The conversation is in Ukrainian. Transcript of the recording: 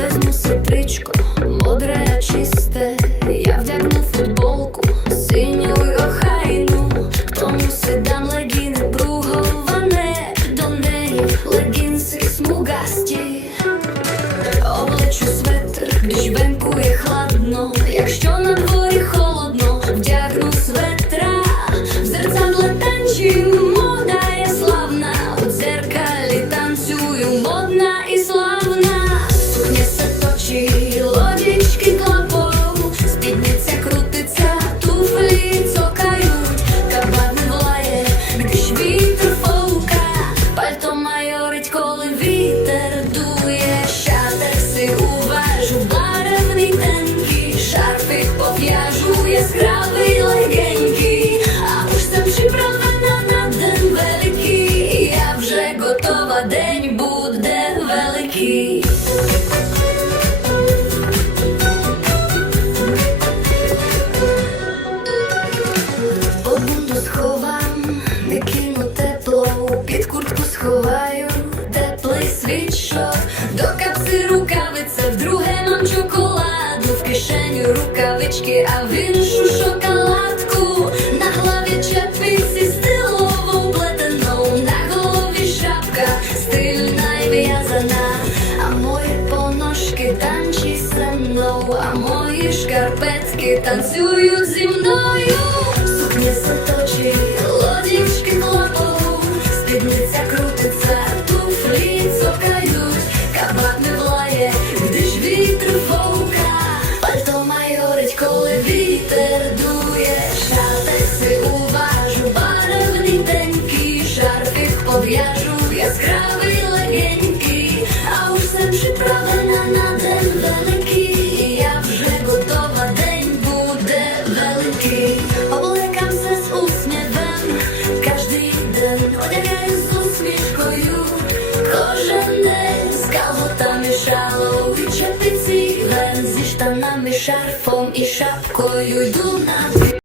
Везьму сестричко, модре, чисте, я вдягну футболку, синю охайну, тому дам легіни бруговане, до неї легінси смугасті, облечу светр, жбенкує хладно, якщо на дворі холодно, шарфик пов'яжу, яскравий легенький, а уж сам приправлена на день великий, я вже готова, день буде великий. Побунду сховам, не кину тепло, під куртку сховаю, теплий світшот, до капси рукавиця, в рукавички, а в іншу шоколадку, на голові чепиці стилово плетено, на голові шапка, стильна й в'язана, а мої поножки танчі со мною, а мої шкарпетки танцюють зі мною. Яскравий легенький, а сам приправлена на день великий, я вже готова, день буде великий. Облекамся з усміхом кожний день, одягаюсь з усмішкою, кожен день з калготами шалом, чепиці, ген зі штанами, шарфом і шапкою йду на двір.